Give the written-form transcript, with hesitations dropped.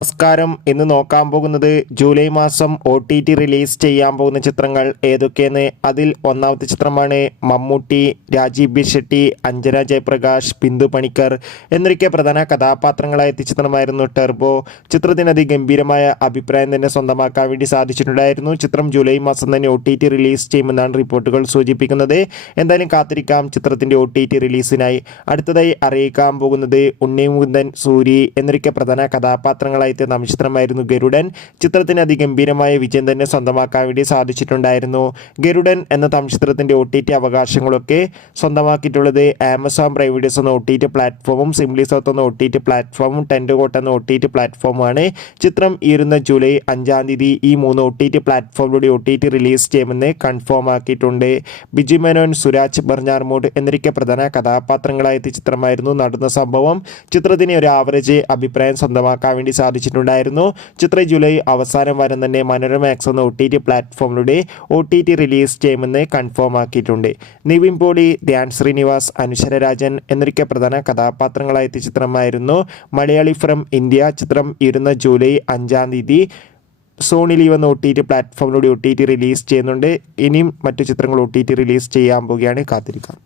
നമസ്കാരം. ഇന്ന് നോക്കാൻ പോകുന്നത് ജൂലൈ മാസം OTT റിലീസ് ചെയ്യാൻ പോകുന്ന ചിത്രങ്ങൾ ഏതൊക്കെയെന്ന്. അതിൽ ഒന്നാമത്തെ ചിത്രമാണ് മമ്മൂട്ടി, രാജീവ് ബി ഷെട്ടി, അഞ്ജന ജയപ്രകാശ്, ബിന്ദു പണിക്കർ എന്നൊക്കെ പ്രധാന കഥാപാത്രങ്ങളായ എത്തിയ ചിത്രമായിരുന്നു ടെർബോ. ചിത്രത്തിന് അതിഗംഭീരമായ അഭിപ്രായം തന്നെ സ്വന്തമാക്കാൻ വേണ്ടി സാധിച്ചിട്ടുണ്ടായിരുന്നു. ചിത്രം ജൂലൈ മാസം തന്നെ OTT റിലീസ് ചെയ്യുമെന്നാണ് റിപ്പോർട്ടുകൾ സൂചിപ്പിക്കുന്നത്. എന്തായാലും കാത്തിരിക്കാം ചിത്രത്തിന്റെ OTT റിലീസിനായി. അടുത്തതായി അറിയിക്കാൻ പോകുന്നത് ഉണ്ണിമുകുന്ദൻ, സൂരി എന്നൊക്കെ പ്രധാന കഥാപാത്രങ്ങളായി തമിഴ് ചിത്രമായിരുന്നു ഗരുഡൻ. ചിത്രത്തിന് അതിഗംഭീരമായ വിജയം തന്നെ സ്വന്തമാക്കാൻ വേണ്ടി സാധിച്ചിട്ടുണ്ടായിരുന്നു. ഗരുഡൻ എന്ന തമിഴ് ചിത്രത്തിന്റെ OTT അവകാശങ്ങളൊക്കെ സ്വന്തമാക്കിയിട്ടുള്ളത് ആമസോൺ പ്രൈം വീഡിയോസ് എന്ന OTT പ്ലാറ്റ്ഫോമും സിംപ്ലി സൗത്ത് എന്ന OTT പ്ലാറ്റ്ഫോമും ടെൻറ്റ് കോട്ട് എന്ന OTT പ്ലാറ്റ്ഫോമാണ്. ചിത്രം ഇരുന്ന ജൂലൈ 5-ാം തീയതി ഈ 3 OTT പ്ലാറ്റ്ഫോമിലൂടെ OTT റിലീസ് ചെയ്യുമെന്ന് കൺഫേം ആക്കിയിട്ടുണ്ട്. ബിജു മേനോൻ, സുരാജ് ബർഞ്ഞാർമൂഡ് എന്നൊക്കെ പ്രധാന കഥാപാത്രങ്ങളായ ചിത്രമായിരുന്നു നടന്ന സംഭവം. ചിത്രത്തിന് ഒരു ആവറേജ് അഭിപ്രായം സ്വന്തമാക്കാൻ വേണ്ടി സാധിച്ചിട്ടുണ്ടായിരുന്നു. ചിത്രം ജൂലൈ അവസാനം വരെ തന്നെ മനോരമ മാക്സ് എന്ന OTT പ്ലാറ്റ്ഫോമിലൂടെ OTT റിലീസ് ചെയ്യുമെന്ന് കൺഫേം ആക്കിയിട്ടുണ്ട്. നിവിൻ പോളി, ധ്യാൻ ശ്രീനിവാസ്, അനുശ്വര രാജൻ എന്നൊക്കെ പ്രധാന കഥാപാത്രങ്ങളായ ചിത്രമായിരുന്നു മലയാളി ഫ്രം ഇന്ത്യ. ചിത്രം ഇരുന്ന ജൂലൈ 5-ാം തീയതി സോണി ലീവ് എന്ന OTT പ്ലാറ്റ്ഫോമിലൂടെ OTT റിലീസ് ചെയ്യുന്നുണ്ട്. ഇനിയും മറ്റു ചിത്രങ്ങൾ OTT റിലീസ് ചെയ്യാൻ പോവുകയാണ്. കാത്തിരിക്കാം.